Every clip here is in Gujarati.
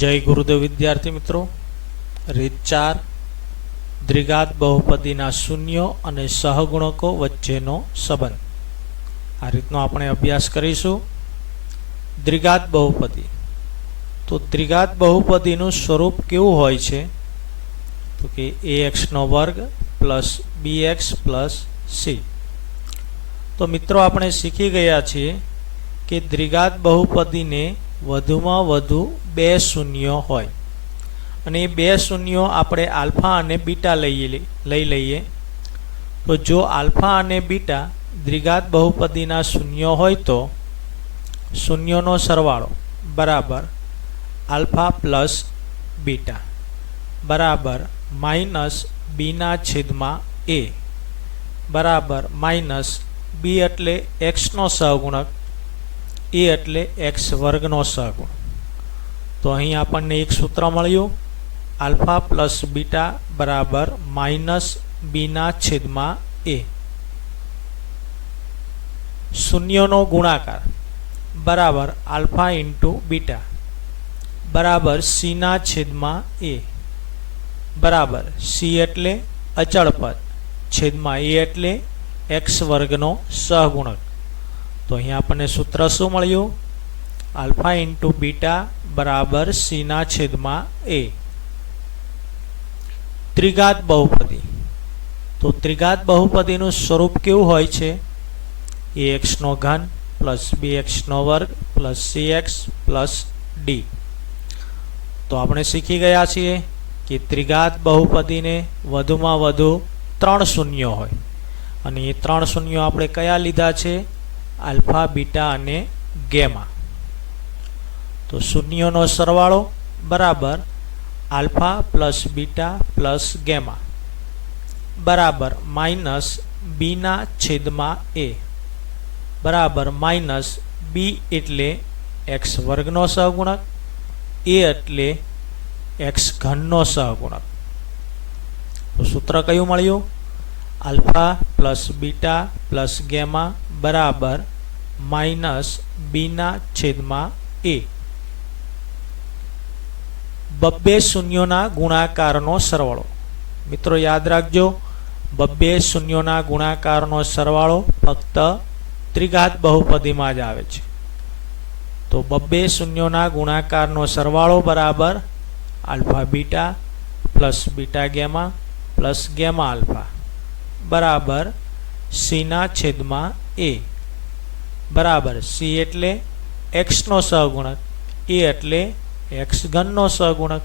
जय गुरुदेव विद्यार्थी मित्रों। રીત 4 દ્વિઘાત બહુપદીના શૂન્યો અને સહગુણકો વચ્ચેનો સંબંધ। આ રીતનો આપણે અભ્યાસ કરીશું। દ્વિઘાત બહુપદી તો દ્વિઘાત બહુપદીનું સ્વરૂપ કેવું હોય છે તો કે ax² + bx + c। તો મિત્રો આપણે શીખી ગયા છીએ કે દ્વિઘાત બહુપદીને વધુમાં વધુ બે શૂન્યો હોય અને એ બે શૂન્યો આપણે આલ્ફા અને બીટા લઈ લઈએ તો જો આલ્ફા અને બીટા દ્વિઘાત બહુપદીના શૂન્યો હોય તો શૂન્યોનો સરવાળો બરાબર આલ્ફા પ્લસ બીટા બરાબર માઇનસ બીના છેદમાં એ બરાબર માઇનસ બી એટલે એક્સનો સહગુણક એ એટલે એક્સ વર્ગનો સહગુણક। તો અહીં આપણને એક સૂત્ર મળ્યું આલ્ફા પ્લસ બીટા બરાબર માઇનસ બીના છેદમાં એ। શૂન્યોનો ગુણાકાર બરાબર આલ્ફા ઇન્ટુ બીટા બરાબર સીના છેદમાં એ બરાબર સી એટલે અચળ પદ છેદમાં એ એટલે એક્સ વર્ગનો સહગુણક। તો અહીં આપણને સૂત્ર શું મળ્યું આલ્ફા ઇન્ટુ બીટા બરાબર સીના છેદમાં એ। ત્રિઘાત બહુપદી તો ત્રિઘાત બહુપદીનું સ્વરૂપ કેવું હોય છે ax³ + bx² + cx + d। તો આપણે શીખી ગયા છીએ કે ત્રિઘાત બહુપદીને વધુમાં વધુ 3 શૂન્યો હોય અને એ 3 શૂન્યો આપણે કયા લીધા છે આલ્ફા બીટા અને ગેમા। તો શૂન્યોનો સરવાળો બરાબર alpha plus beta plus gamma બરાબર માઇનસ બીના છેદમાં એ બરાબર માઇનસ બી એટલે એક્સ વર્ગનો સહગુણક એ એટલે એક્સ ઘનનો સહગુણક। તો સૂત્ર કયું મળ્યું alpha plus beta plus gamma બરાબર માઇનસ બીના છેદમાં એ। બબ્બે શૂન્યોના ગુણાકારનો સરવાળો મિત્રો યાદ રાખજો બબ્બે શૂન્યોના ગુણાકારનો સરવાળો ફક્ત ત્રિઘાત બહુપદીમાં જ આવે છે। તો બબ્બે શૂન્યોના ગુણાકારનો સરવાળો બરાબર alpha beta plus beta gamma plus gamma alpha બરાબર સીના છેદમાં એ બરાબર સી એટલે એક્સનો સહગુણક એ એટલે એક્સ ઘનનો સહગુણક।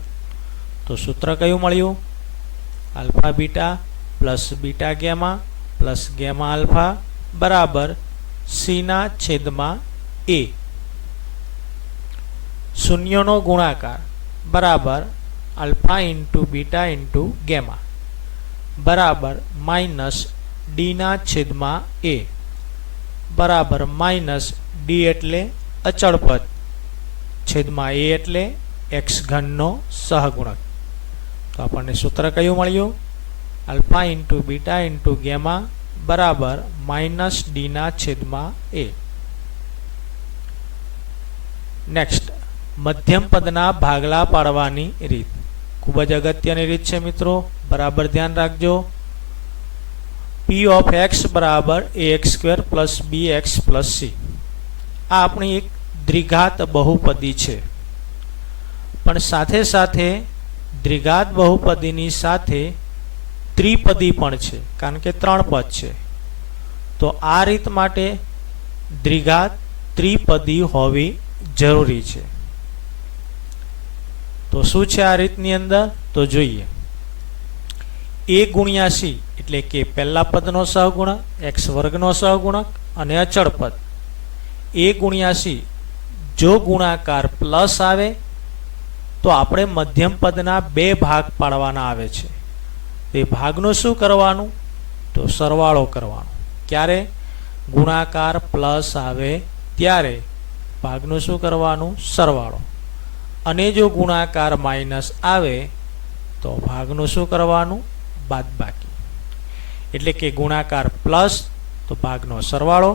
તો સૂત્ર કયું મળ્યું alpha beta plus beta gamma plus gamma alpha બરાબર સીના છેદમાં એ। શૂન્યોનો ગુણાકાર બરાબર alpha into beta into gamma બરાબર માઇનસ ડીના છેદમાં એ બરાબર માઇનસ ડી એટલે અચળ પદ છેદમાં એ એટલે એક્સ ઘનનો સહગુણક। તો આપણને સૂત્ર કયું મળ્યું alpha into beta into gamma બરાબર માઇનસ ડીના છેદમાં એ। નેક્સ્ટ મધ્યમ પદના ભાગલા પાડવાની રીત ખૂબ જ અગત્યની રીત છે મિત્રો, બરાબર ધ્યાન રાખજો। p ઓફ x બરાબર ax² + bx + c આ આપણી એક દ્વિઘાત બહુપદી છે પણ સાથે સાથે દ્વિઘાત બહુપદીની સાથે ત્રિપદી પણ છે કારણ કે 3 પદ છે। તો આ રીત માટે દ્વિઘાત ત્રિપદી હોવી જરૂરી છે। તો શું છે આ રીતની અંદર તો જોઈએ a ગુણ્યા c એટલે કે પહેલા પદનો સહગુણક એક્સ વર્ગનો સહગુણક અને અચળ પદ a ગુણ્યા c જો ગુણાકાર પ્લસ આવે તો આપણે મધ્યમ પદના 2 ભાગ પાડવાના આવે છે। એ ભાગનું શું કરવાનું તો સરવાળો કરવાનો। ક્યારે ગુણાકાર પ્લસ આવે ત્યારે ભાગનું શું કરવાનું સરવાળો અને જો ગુણાકાર માઇનસ આવે તો ભાગનું શું કરવાનું બાદબાકી। એટલે કે ગુણાકાર પ્લસ તો ભાગનો સરવાળો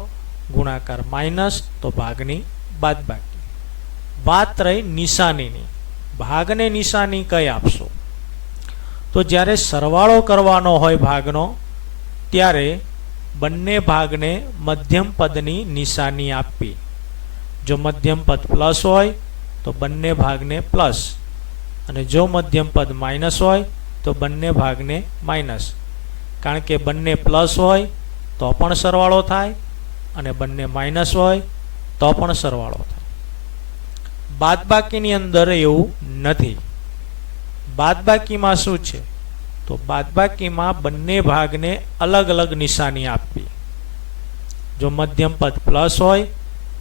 ગુણાકાર માઇનસ તો ભાગની બાદબાકી। વાત રહી નિશાનીની ભાગને નિશાની કઈ આપશો? તો જ્યારે સરવાળો કરવાનો હોય ભાગનો ત્યારે બંને ભાગને મધ્યમ પદની નિશાની આપવી. જો મધ્યમ પદ પ્લસ હોય તો બંને ભાગને પ્લસ, અને જો મધ્યમ પદ માઇનસ હોય તો બંને ભાગને માઇનસ. કારણ કે બંને પ્લસ હોય તો પણ સરવાળો થાય અને બંને માઇનસ હોય તો પણ સરવાળો થાય. બાદબાકીની અંદર એવું નથી. બાદબાકીમાં શું છે? તો બાદબાકીમાં બંને ભાગને અલગ અલગ નિશાની આપવી. જો મધ્યમ પદ પ્લસ હોય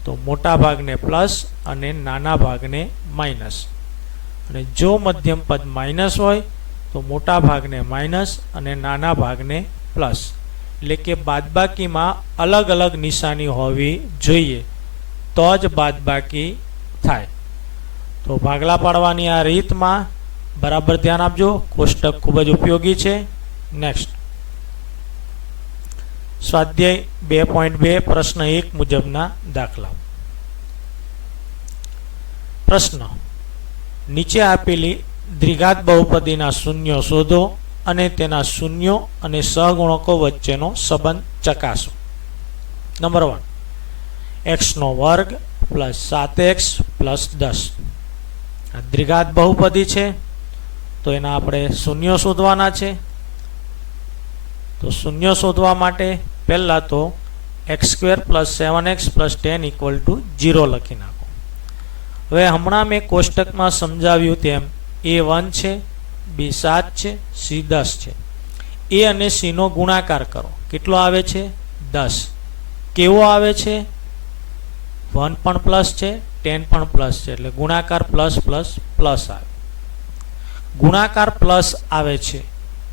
તો મોટા ભાગને પ્લસ અને નાના ભાગને માઇનસ, અને જો મધ્યમ પદ માઇનસ હોય તો મોટા ભાગને માઇનસ અને નાના ભાગને પ્લસ. એટલે કે બાદબાકીમાં અલગ અલગ નિશાની હોવી જોઈએ તો જ બાદબાકી થાય. તો ભાગલા પાડવાની આ રીતમાં બરાબર ધ્યાન આપજો. કોષ્ટક ખૂબ જ ઉપયોગી છે. નેક્સ્ટ, સ્વાધ્યાય 2.2 પ્રશ્ન 1 મુજબના દાખલા. પ્રશ્ન: નીચે આપેલી દ્વિઘાત બહુપદીના શૂન્યો શોધો અને તેના શૂન્યો અને સહગુણકો વચ્ચેનો સંબંધ ચકાસો. Number 1, x² + 7x + 10. આ દ્વિઘાત બહુપદી છે તો એના આપણે શૂન્યો શોધવાના છે. તો શૂન્યો શોધવા માટે પહેલાં તો x² + 7x + 10 = 0 લખી નાખો. હવે હમણાં મેં કોષ્ટકમાં સમજાવ્યું તેમ a1 છે, b 7 છે, c 10 છે. a અને c નો ગુણાકાર કરો. કેટલો આવે છે? 10. કેવો આવે છે? 1 પણ પ્લસ છે, 10 પણ પ્લસ છે, એટલે ગુણાકાર પ્લસ પ્લસ પ્લસ આવે. ગુણાકાર પ્લસ આવે છે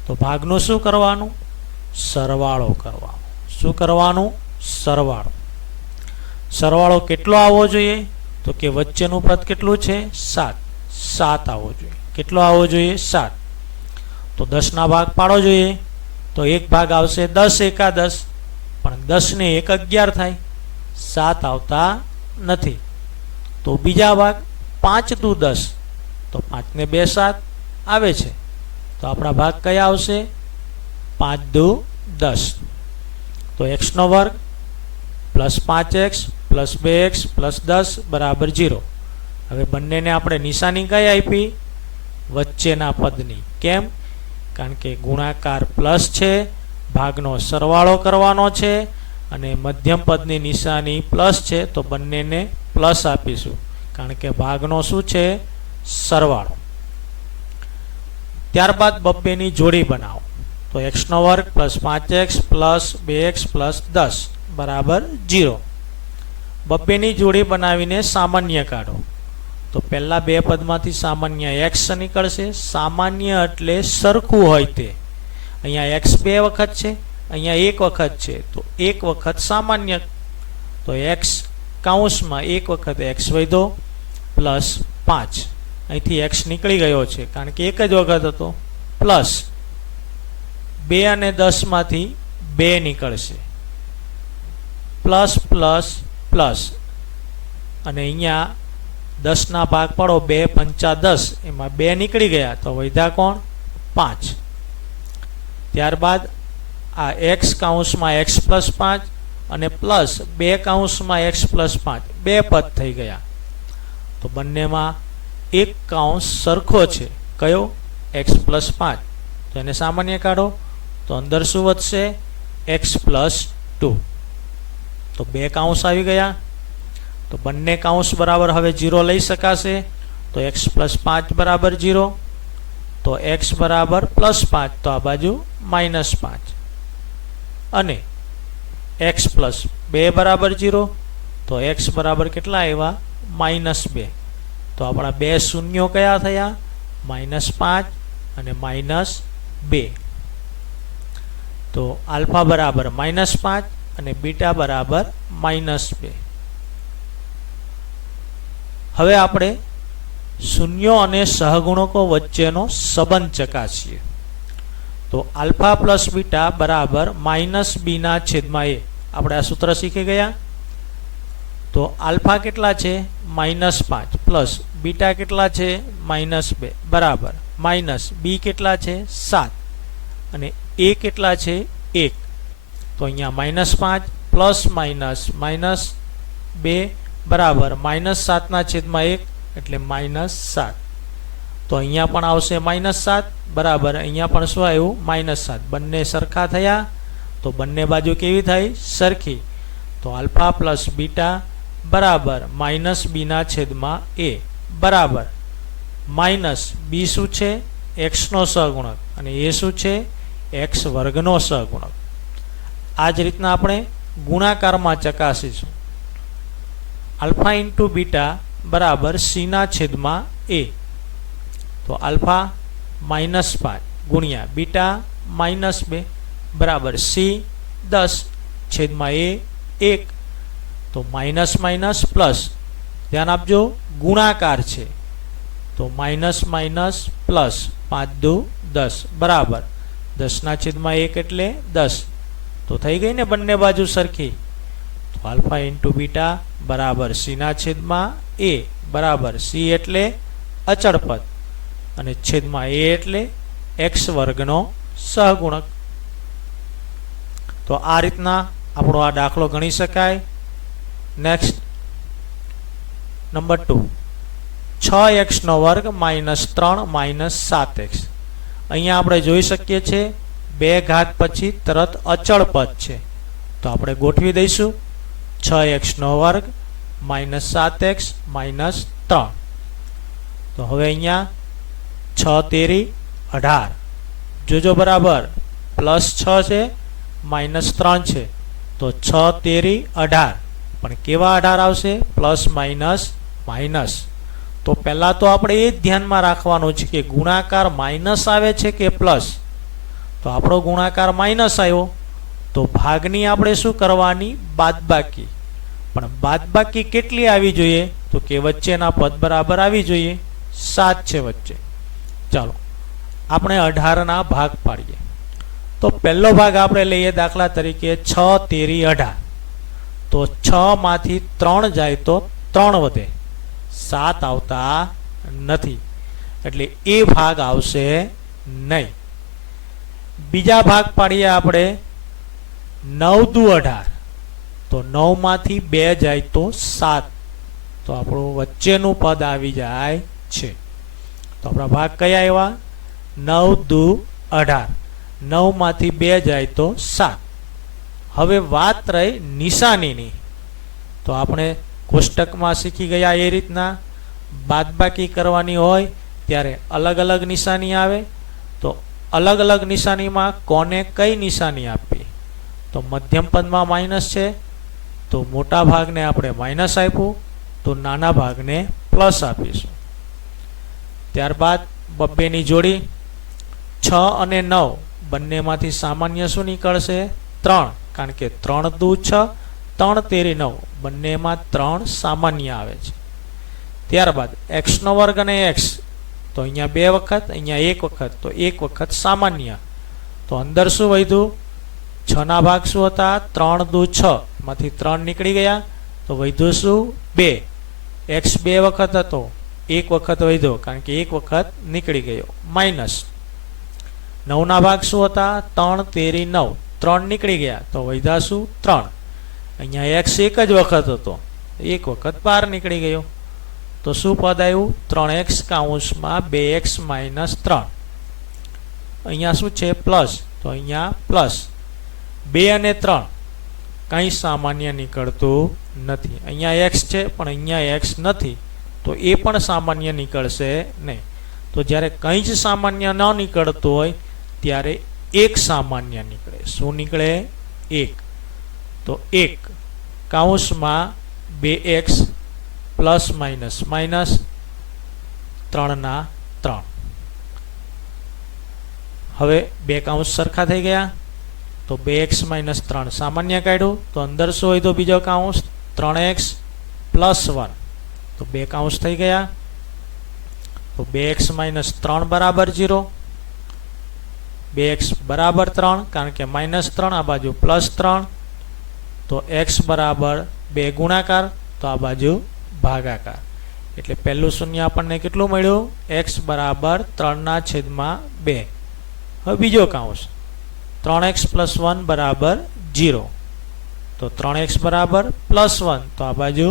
તો ભાગનું શું કરવાનું? સરવાળો કરવાનો. શું કરવાનું? સરવાળો. સરવાળો કેટલો આવવો જોઈએ? તો કે વચ્ચેનું પદ કેટલું છે? 7. 7 આવવો જોઈએ. કેટલો આવવો જોઈએ? 7. તો 10ના ભાગ પાડો જોઈએ તો એક ભાગ આવશે 10 એકા 10, પણ 10 ને 1 11 થાય, 7 આવતા નથી. તો બીજા ભાગ 5 દુ 10, તો 5 ને 2 7 આવે છે. તો આપણા ભાગ કયા આવશે? 5 દુ 10. તો x² + 5x + 2x + 10 = 0. હવે બંનેને આપણે નિશાની કઈ આપી? વચ્ચેના પદની. કેમ? કારણ કે ગુણાકાર પ્લસ છે, ભાગનો સરવાળો કરવાનો છે અને મધ્યમ પદની નિશાની પ્લસ છે, તો બંનેને પ્લસ આપીશું કારણ કે ભાગનો શું છે? સરવાળો. ત્યારબાદ બબ્બેની જોડી બનાવો. તો x² + 5x + 2x + 10 = 0. બબ્બેની જોડી બનાવીને સામાન્ય કાઢો. તો પહેલા બે પદમાંથી સામાન્ય x નીકળશે. સામાન્ય એટલે સરખું હોય તે. અહીંયા x 2 વખત છે, અહીંયા 1 વખત છે, તો 1 વખત સામાન્ય. તો x કૌંસમાં 1 વખત x વધ્યો પ્લસ 5. અહીંથી x નીકળી ગયો છે કારણ કે એક જ વખત હતો. પ્લસ 2 અને 10 માંથી 2 નીકળશે. પ્લસ પ્લસ પ્લસ, અને અહીંયા 10ના ભાગ પાડો 2 5 10, એમાં 2 નીકળી ગયા તો વધ્યા કોણ? 5. ત્યારબાદ આ x કૌંસમાં x + 5 અને પ્લસ 2 કૌંસમાં x + 5, બે પદ થઈ ગયા. તો બંનેમાં એક કૌંસ સરખો છે. કયો? x + 5. તો એને સામાન્ય કાઢો તો અંદર શું વધશે? x + 2. તો બે કૌંસ આવી ગયા. તો બંને કૌંસ બરાબર હવે 0 લઈ શકાશે. તો x + 5 = 0. તો x બરાબર +5, તો આ બાજુ -5. અને x + 2 = 0. તો x બરાબર કેટલા આવ્યા? -2. તો આપણા બે શૂન્યો કયા થયા? -5 અને -2. તો આલ્ફા બરાબર -5 અને બીટા બરાબર -2. હવે આપણે શૂન્યો અને સહગુણકો વચ્ચેનો સંબંધ ચકાસીએ. તો આલ્ફા પ્લસ બીટા બરાબર -b/a. આપણે આ સૂત્ર શીખી ગયા. તો આલ્ફા કેટલા છે? -5 પ્લસ બીટા કેટલા છે? -2 બરાબર માઇનસ બી કેટલા છે 7 અને એ કેટલા છે 1, તો અહીંયા -5 પ્લસ માઇનસ -2 બરાબર -7/1 એટલે -7, તો અહીંયા પણ આવશે -7 બરાબર અહીંયા પણ શું આવ્યું -7, બંને સરખા થયા તો બંને બાજુ કેવી થઈ સરખી, તો આલ્ફા પ્લસ બીટા બરાબર -b/a બરાબર માઇનસ બી શું છે એક્સનો સહગુણક અને એ શું છે એક્સ વર્ગનો સહગુણક. આ જ રીતના આપણે ગુણાકારમાં ચકાસીશું. આલ્ફા ઇન્ટુ બીટા બરાબર c/a, તો આલ્ફા -5 ગુણ્યા બીટા -2 બરાબર c 10/a 1, તો માઇનસ માઇનસ પ્લસ, ધ્યાન આપજો ગુણાકાર છે તો માઇનસ માઇનસ પ્લસ 5 દુ 10 બરાબર 10/1 એટલે 10, તો થઈ ગઈ ને બંને બાજુ સરખી. તો આલ્ફા ઇન્ટુ બીટા બરાબર c/a બરાબર c એટલે અચળ પદ અને છેદમાં a એટલે x વર્ગનો સહગુણક. તો આ રીતના આપણો આ દાખલો ગણી શકાય. Next number 2, 6x² -3 -7x. અહીંયા આપણે જોઈ શકીએ છીએ 2 ઘાત પછી તરત અચળ પદ છે, તો આપણે ગોઠવી દઈશું 6x² -7x -3. તો હવે અહીંયા 6 તેરી 18, જોજો બરાબર +6 છે -3 છે, તો 6 તેરી 18, પણ કેવા 18 આવશે પ્લસ માઇનસ માઇનસ. તો પહેલાં તો આપણે એ જ ધ્યાનમાં રાખવાનું છે કે ગુણાકાર માઇનસ આવે છે કે પ્લસ. તો આપણો ગુણાકાર માઇનસ આવ્યો તો ભાગની આપણે શું કરવાની બાદબાકી, પણ બાદબાકી કેટલી આવી જોઈએ તો કે વચ્ચેના પદ બરાબર આવી જોઈએ, 7 છે વચ્ચે. ચાલો આપણે 18ના ભાગ પાડીએ. તો પહેલો ભાગ આપણે લઈએ દાખલા તરીકે 6 તેરી 18, તો 6 માંથી 3 જાય તો 3 વધે, 7 આવતા નથી એટલે એ ભાગ આવશે નહીં. બીજા ભાગ પાડીએ આપણે 9 દુ 18, તો 9 માંથી 2 જાય તો 7, તો આપણું વચ્ચેનું પદ આવી જાય છે. તો આપણા ભાગ કયા આવ્યા 9 દુ 18, 9 માંથી 2 જાય તો 7. હવે વાત રહી નિશાનીની, તો આપણે કોષ્ટકમાં શીખી ગયા એ રીતના બાદબાકી કરવાની હોય ત્યારે અલગ અલગ નિશાની આવે. તો અલગ અલગ નિશાનીમાં કોને કઈ નિશાની આપવી, તો મધ્યમ પદમાં માઇનસ છે તો મોટા ભાગને આપણે માઇનસ આપ્યું, તો નાના ભાગને પ્લસ આપીશું. ત્યારબાદ બબ્બેની જોડી 6 અને 9 બંનેમાંથી સામાન્ય શું નીકળશે 3, કારણ કે 3 દુ 6 3 તેરી 9 બંનેમાં 3 સામાન્ય આવે છે. ત્યારબાદ x² અને x, તો અહીંયા 2 વખત અહીંયા 1 વખત, તો 1 વખત સામાન્ય, તો અંદર શું વધ્યું 6ના ભાગ શું હતા 3 દુ 6 માંથી 3 નીકળી ગયા, તો વધ્યું શું 2, x 2 વખત હતો 1 વખત વધ્યો કારણ કે 1 વખત નીકળી ગયો, માઇનસ 9ના ભાગ શું હતા 3 તેરી 9, 3 નીકળી ગયા તો વધ્યા શું 3, અહીંયા x 1 જ વખત હતો 1 વખત બહાર નીકળી ગયો, તો શું પદ આવ્યું 3x કૌંસમાં 2x -3. અહીંયા શું છે પ્લસ, તો અહીંયા પ્લસ 2 અને 3 કંઈ સામાન્ય નીકળતું નથી. અહીંયા x છે પણ અહીંયા x નથી, તો એ પણ સામાન્ય નીકળશે નહીં. તો જ્યારે કંઈ જ સામાન્ય ન નીકળતું હોય ત્યારે એક સામાન્ય નીકળે. શું નીકળે 1, તો 1 કૌંસમાં 2x પ્લસ માઇનસ માઇનસ 3/3. હવે 2 કૌંસ સરખા થઈ ગયા, તો 2x -3 સામાન્ય કાઢ્યું, તો અંદર શું હોય તો બીજો કૌંસ 3x + 1, તો 2 કૌંસ થઈ ગયા, તો 2x -3 બરાબર 0, 2x બરાબર 3 કારણ કે -3 આ બાજુ +3, તો x બરાબર 2 ગુણાકાર, તો આ બાજુ ભાગાકાર. એટલે પહેલું શૂન્ય આપણને કેટલું મળ્યું? x બરાબર 3/2. હવે બીજો કૌંસ 3x + 1 બરાબર 0. તો 3x બરાબર +1, તો આ બાજુ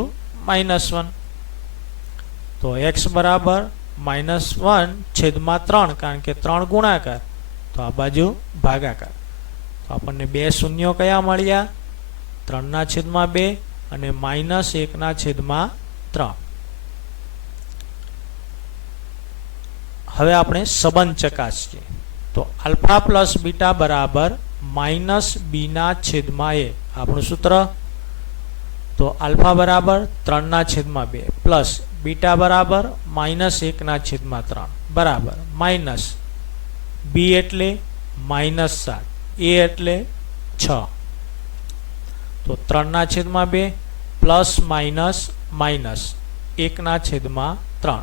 -1. તો x બરાબર -1/3, કારણ કે 3 ગુણાકાર, તો આ બાજુ ભાગાકાર. તો આપણને બે શૂન્યો કયા મળ્યા? 3/2 અને -1/3. હવે આપણે સંબંધ ચકાસીએ. તો આલ્ફા પ્લસ બીટા બરાબર -b/a. આપણું સૂત્ર. તો આલ્ફા બરાબર 3/2 પ્લસ બીટા બરાબર -1/3 બરાબર માઇનસ b એટલે -7, a એટલે 6. તો 3/2 પ્લસ માઇનસ માઇનસ 1/3.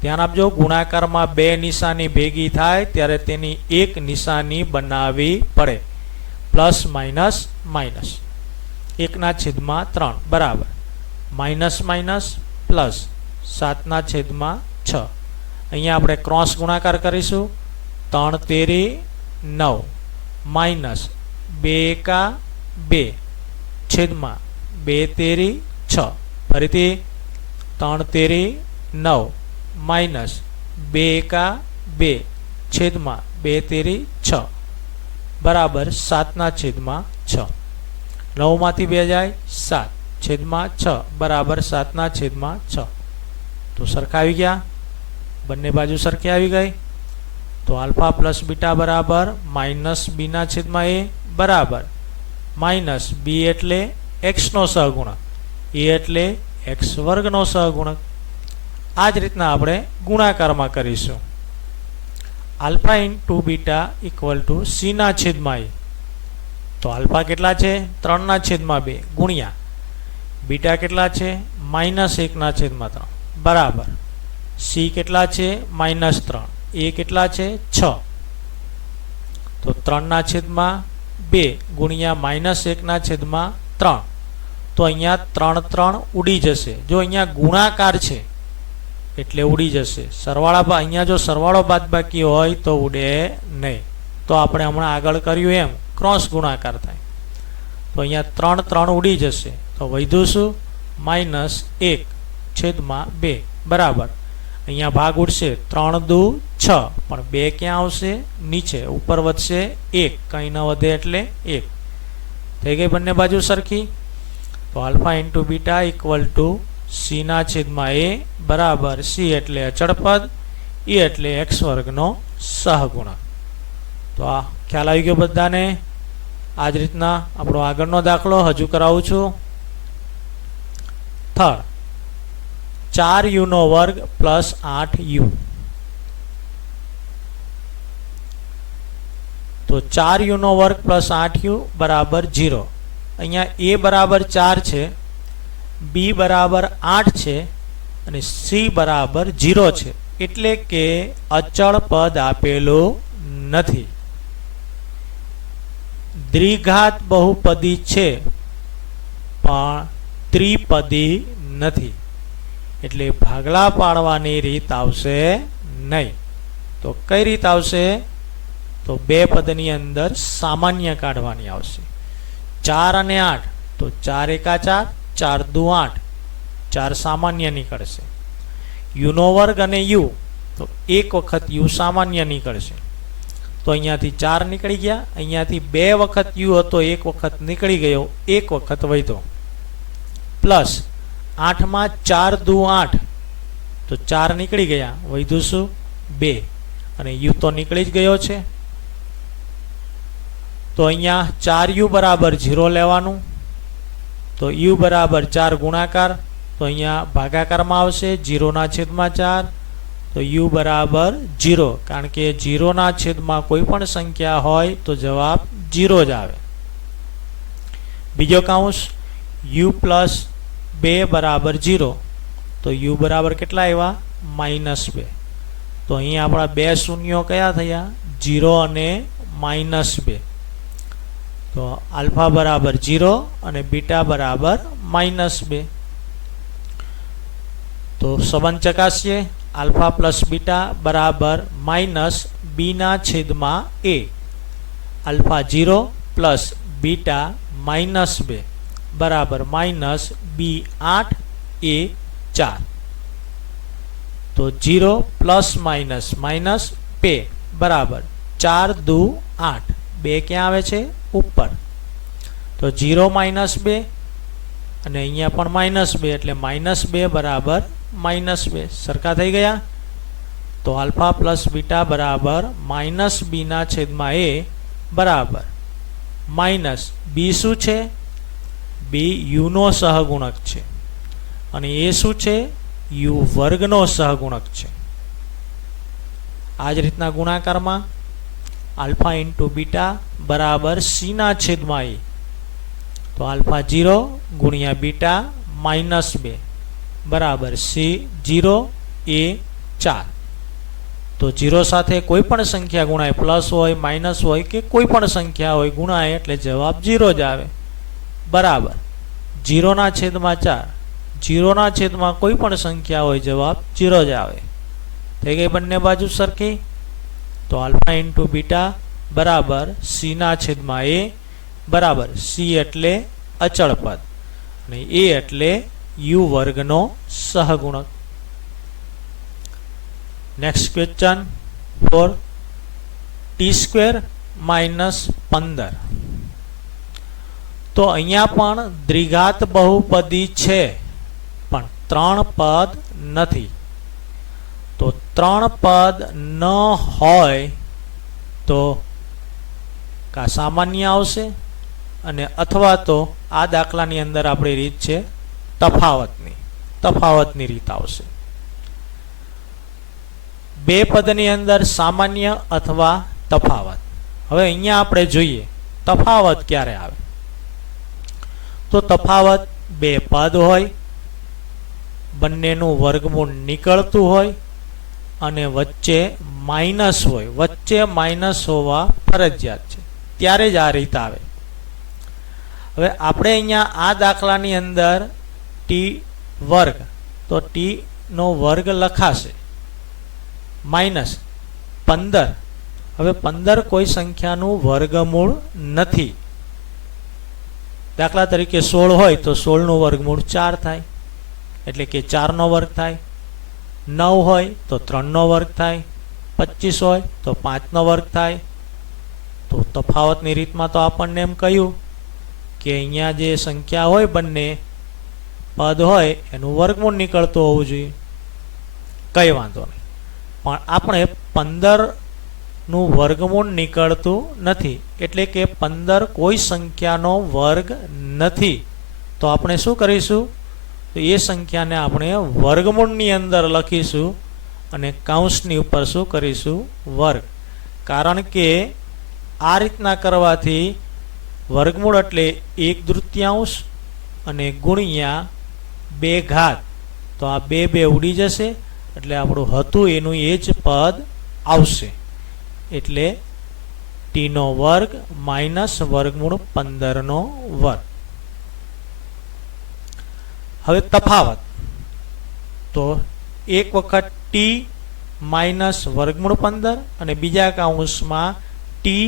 ધ્યાન આપજો, ગુણાકારમાં બે નિશાની ભેગી થાય ત્યારે તેની એક નિશાની બનાવવી પડે. પ્લસ માઇનસ માઇનસ 1/3 બરાબર માઇનસ માઇનસ પ્લસ 7/6. અહીંયા આપણે ક્રોસ ગુણાકાર કરીશું. 3 તેરી 9 માઇનસ 2 એકા 2 છેદમાં 2 તેરી 6. ફરીથી 3 તેરી 9 માઇનસ 2 એકા 2 છેદમાં 2 તેરી 6 બરાબર 7/6. 9માંથી 2 જાય 7 છેદમાં 6 બરાબર 7/6. તો સરખા આવી ગયા, બંને બાજુ સરખી આવી ગઈ. તો આલ્ફા પ્લસ બીટા બરાબર -b/a બરાબર માઇનસ b એટલે x નો સહગુણક, a એટલે x² નો સહગુણક. આ જ રીતના આપણે ગુણાકારમાં કરીશું. Alpha into beta equal to c/a. તો આલ્ફા કેટલા છે? 3/2 ગુણ્યા બીટા કેટલા છે? -1/3 બરાબર c કેટલા છે? -3. a કેટલા છે? 6. તો 3/2 ગુણ્યા -1/3. તો અહીંયા 3 ઉડી જશે. જો અહીંયા ગુણાકાર છે એટલે ઉડી જશે. સરવાળા અહીંયા જો સરવાળો બાદબાકી હોય તો ઉડે નહીં. તો આપણે હમણાં આગળ કર્યું એમ ક્રોસ ગુણાકાર થાય. તો અહીંયા 3 ઉડી જશે. તો વધ્યું શું? -1/2 બરાબર. અહીંયા ભાગ ઉડશે. 3 દુ 6, પણ 2 ક્યાં આવશે? નીચે. ઉપર વધશે 1, કંઈ ન વધે એટલે 1. થઈ ગઈ બંને બાજુ સરખી. તો alpha into beta equal to c/a બરાબર c એટલે અચળ પદ, e એટલે x² નો સહગુણક. તો આ ખ્યાલ આવી ગયો બધાને. આ જ રીતના આપણો આગળનો દાખલો હજુ કરાવું છું. Third 4u² plus 8u. તો 4u² પ્લસ 8u બરાબર 0. અહીંયા a બરાબર 4 છે, b બરાબર 8 છે અને c બરાબર 0 છે. એટલે કે અચળ પદ આપેલું નથી. દ્વિઘાત બહુપદી છે પણ ત્રિપદી નથી. એટલે ભાગલા પાડવાની રીત આવશે નહીં. તો કઈ રીત આવશે? તો બે પદની અંદર સામાન્ય કાઢવાની આવશે. 4 અને 8, તો 4 એકા 4, 4 દુ 8, 4 સામાન્ય નીકળશે. u² અને u, તો એક વખત u સામાન્ય નીકળશે. તો અહીંયાથી 4 નીકળી ગયા. અહીંયાથી 2 વખત u હતો, એક વખત નીકળી ગયો, એક વખત વધ્યો. પ્લસ 8માં 4 દુ 8, તો 4 નીકળી ગયા, વધ્યું શું? 2, અને u તો નીકળી જ ગયો છે. તો અહીંયા 4u બરાબર 0 લેવાનું. તો u બરાબર 4 ગુણાકાર, તો અહીંયા ભાગાકારમાં આવશે 0/4. તો u બરાબર 0, કારણ કે 0/, કોઈ પણ સંખ્યા હોય તો જવાબ 0 જ આવે. બીજો કૌંસ u પ્લસ 2 બરાબર 0. તો u બરાબર કેટલા આવ્યા? -2. તો અહીંયા આપણા બે શૂન્યો કયા થયા? 0 અને -2. તો આલ્ફા બરાબર 0 અને બીટા બરાબર -2. તો સંબંધ ચકાસીએ. આલ્ફા પ્લસ બીટા બરાબર માઇનસ બીના છેદમાં એ. આલ્ફા 0 પ્લસ બીટા માઇનસ 2 બરાબર માઇનસ બી 8 એ 4. તો 0 પ્લસ માઇનસ માઇનસ 2 બરાબર 4 દુ 8. 2 ક્યાં આવે છે? ઉપર. તો 0 માઇનસ 2 અને અહીંયા પણ માઇનસ 2 એટલે માઇનસ 2 બરાબર માઇનસ 2 સરખા થઈ ગયા. તો આલ્ફા પ્લસ બીટા બરાબર માઇનસ બીના છેદમાં એ બરાબર માઇનસ બી શું છે? બી યુનો સહગુણક છે અને એ શું છે? યુ વર્ગનો સહગુણક છે. આ જ રીતના ગુણાકારમાં આલ્ફા ઇન્ટુ બીટા બરાબર સીના છેદમાં એ. તો આલ્ફા 0 ગુણ્યા બીટા માઇનસ 2 બરાબર સી 0 એ 4. તો 0 સાથે કોઈ પણ સંખ્યા ગુણાય, પ્લસ હોય માઇનસ હોય કે કોઈ પણ સંખ્યા હોય ગુણાય એટલે જવાબ 0 જ આવે. બરાબર 0 ના છેદમાં 4. 0 ના છેદમાં કોઈ પણ સંખ્યા હોય જવાબ 0 જ આવે. થઈ ગઈ બંને બાજુ સરખી. તો આલ્ફા ઇન્ટુ બીટા બરાબર સી ના છેદમાં એ બરાબર સી એટલે અચળ પદ અને એ એટલે યુ વર્ગનો સહગુણક. Next question 4. t² minus 15. તો અહીંયા પણ દ્વિઘાત બહુપદી છે પણ 3 પદ નથી. તો 3 પદ ન હોય તો કા સામાન્ય આવશે અને અથવા તો આ દાખલાની અંદર આપણી રીત છે તફાવતની રીત આવશે. 2 પદની અંદર સામાન્ય અથવા તફાવત. હવે અહીંયા આપણે જોઈએ તફાવત ક્યારે આવે. તો તફાવત 2 પદ હોય, બંનેનું વર્ગમૂળ નીકળતું હોય અને વચ્ચે માઇનસ હોય. વચ્ચે માઇનસ હોવા ફરજિયાત છે ત્યારે જ આ રીત આવે. હવે આપણે અહીંયા આ દાખલાની અંદર ટી વર્ગ, તો ટી નો વર્ગ લખાશે માઇનસ 15. હવે 15 કોઈ સંખ્યાનું વર્ગમૂળ નથી. દાખલા તરીકે 16 હોય તો 16 નું વર્ગમૂળ 4 થાય એટલે કે 4 નો વર્ગ થાય. 9 હોય તો 3 નો વર્ગ થાય. 25 હોય તો 5 નો વર્ગ થાય. તો તફાવતની રીતમાં તો આપણને એમ કહ્યું કે અહીંયા જે સંખ્યા હોય બંને પદ હોય એનું વર્ગમૂળ નીકળતું હોવું જોઈએ. કંઈ વાંધો નહીં, પણ આપણે 15 નું વર્ગમૂળ નીકળતું નથી એટલે કે 15 કોઈ સંખ્યાનો વર્ગ નથી. તો આપણે શું કરીશું? તો એ સંખ્યાને આપણે વર્ગમૂળની અંદર લખીશું અને કૌંસની ઉપર શું કરીશું? વર્ગ. કારણ કે આ રીતના કરવાથી વર્ગમૂળ એટલે 1/3 અને ગુણ્યા 2 ઘાત. તો આ 2 ઉડી જશે એટલે આપણું હતું એનું એ જ પદ આવશે. એટલે ટી નો વર્ગ માઇનસ વર્ગમૂળ 15 નો વર્ગ. હવે તફાવત. તો એક વખત ટી માઇનસ વર્ગમૂળ 15 અને બીજા કૌંસમાં ટી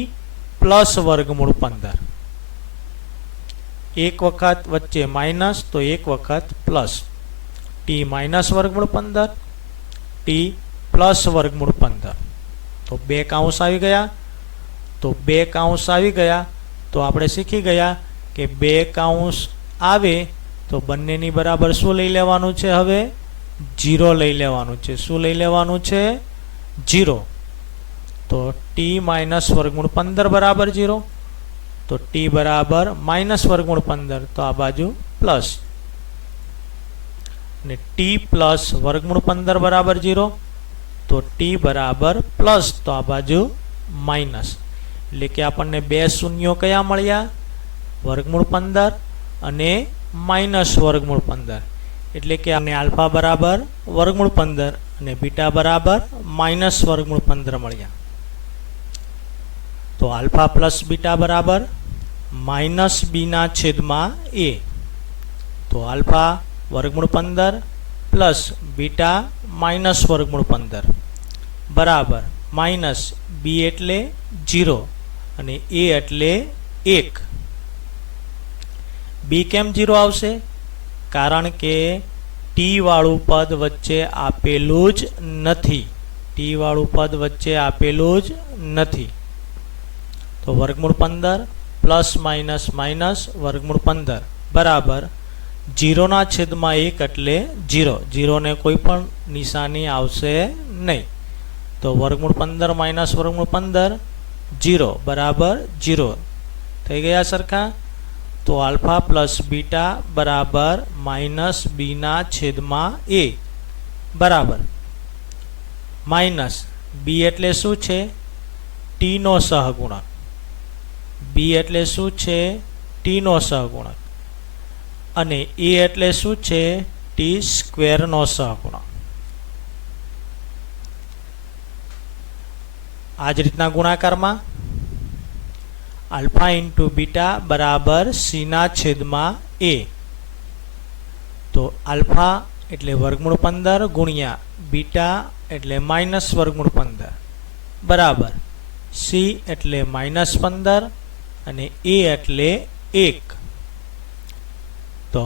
પ્લસ વર્ગમૂળ 15. એક વખત વચ્ચે માઇનસ તો એક વખત પ્લસ. ટી માઇનસ વર્ગમૂળ 15, ટી પ્લસ વર્ગમૂળ 15. તો 2 કૌંસ આવી ગયા. તો 2 કૌંસ આવી ગયા તો આપણે શીખી ગયા કે 2 કૌંસ આવે તો બંનેની બરાબર શું લઈ લેવાનું છે? હવે 0 લઈ લેવાનું છે. શું લઈ લેવાનું છે? 0. તો ટી માઇનસ વર્ગમૂળ 15 બરાબર 0. તો ટી બરાબર માઇનસ વર્ગમૂળ 15 તો આ બાજુ પ્લસ અને ટી પ્લસ વર્ગમૂળ 15 બરાબર 0. તો ટી બરાબર પ્લસ તો આ બાજુ માઇનસ. એટલે કે આપણને 2 શૂન્યો કયા મળ્યા? વર્ગમૂળ 15 અને માઇનસ વર્ગમૂળ 15. એટલે કે આપણે આલ્ફા બરાબર વર્ગમૂળ 15 અને બીટા બરાબર માઇનસ વર્ગમૂળ 15 મળ્યા. તો આલ્ફા પ્લસ બીટા બરાબર માઇનસ બીના છેદમાં એ. તો આલ્ફા વર્ગમૂળ 15 પ્લસ બીટા માઇનસ વર્ગમૂળ 15 બરાબર માઇનસ બી એટલે 0 અને એ એટલે 1. બી કેમ 0 આવશે? કારણ કે ટી વાળું પદ વચ્ચે આપેલું જ નથી. ટી વાળું પદ વચ્ચે આપેલું જ નથી. તો વર્ગમૂળ 15 પ્લસ માઇનસ માઇનસ વર્ગમૂળ 15 બરાબર 0 છેદમાં 1 એટલે 0. 0 ને કોઈ પણ નિશાની આવશે નહીં. તો વર્ગમૂળ 15 માઇનસ વર્ગમૂળ 15 0 બરાબર 0 થઈ ગયા સરખા. તો આલ્ફા પ્લસ બીટા બરાબર માઇનસ બીના છેદમાં એ બરાબર માઇનસ બી એટલે શું છે? ટીનો સહગુણક. બી એટલે શું છે? ટીનો સહગુણક. અને એ એટલે શું છે? ટી સ્ક્વેરનો સહગુણક. આ જ રીતના ગુણાકારમાં આલ્ફા ઇન્ટુ બીટા બરાબર સીના છેદમાં એ. તો આલ્ફા એટલે વર્ગમૂળ 15 ગુણ્યા બીટા એટલે માઇનસ વર્ગમૂળ 15 બરાબર સી એટલે માઇનસ 15 અને એ એટલે 1. તો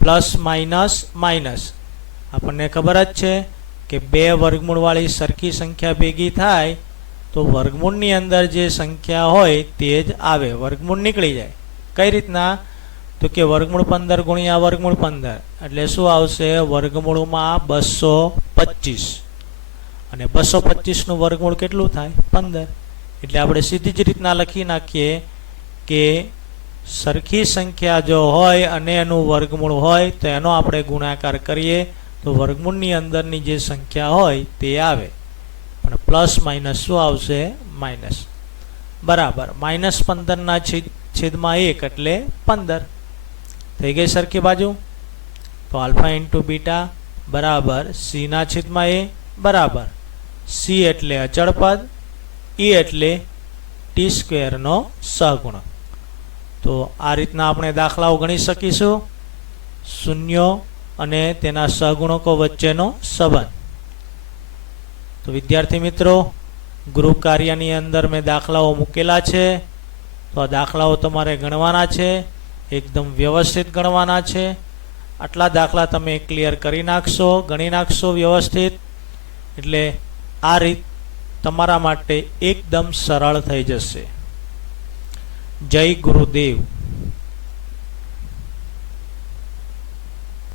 પ્લસ માઇનસ માઇનસ આપણને ખબર જ છે કે બે વર્ગમૂળવાળી સરખી સંખ્યા ભેગી થાય તો વર્ગમૂળની અંદર જે સંખ્યા હોય તે જ આવે, વર્ગમૂળ નીકળી જાય. કઈ રીતના? તો કે વર્ગમૂળ 15 ગુણ્યા વર્ગમૂળ 15 એટલે શું આવશે? વર્ગમૂળમાં 225 અને 225 નું વર્ગમૂળ કેટલું થાય? 15. એટલે આપણે સીધી જ રીતના લખી નાખીએ કે સરખી સંખ્યા જો હોય અને એનું વર્ગમૂળ હોય તો એનો આપણે ગુણાકાર કરીએ તો વર્ગમૂળની અંદરની જે સંખ્યા હોય તે આવે. પણ પ્લસ માઇનસ શું આવશે? માઇનસ બરાબર માઇનસ 15 છેદમાં 1 એટલે 15 થઈ ગઈ સરખી બાજુ. તો આલ્ફા ઇન્ટુ બીટા બરાબર સીના છેદમાં એ બરાબર સી એટલે અચળ પદ, એ એટલે ટી સ્ક્વેરનો સહગુણક. તો આ રીતના આપણે દાખલાઓ ગણી શકીશું. શૂન્યો અને તેના સહગુણકો વચ્ચેનો સંબંધ. તો વિદ્યાર્થી મિત્રો, ગૃહ કાર્યની અંદર મેં દાખલાઓ મૂકેલા છે. તો આ દાખલાઓ તમારે ગણવાના છે, એકદમ વ્યવસ્થિત ગણવાના છે. આટલા દાખલા તમે ક્લિયર કરી નાખશો, ગણી નાખશો વ્યવસ્થિત, એટલે આ રીત તમારા માટે એકદમ સરળ થઈ જશે. જય ગુરુદેવ.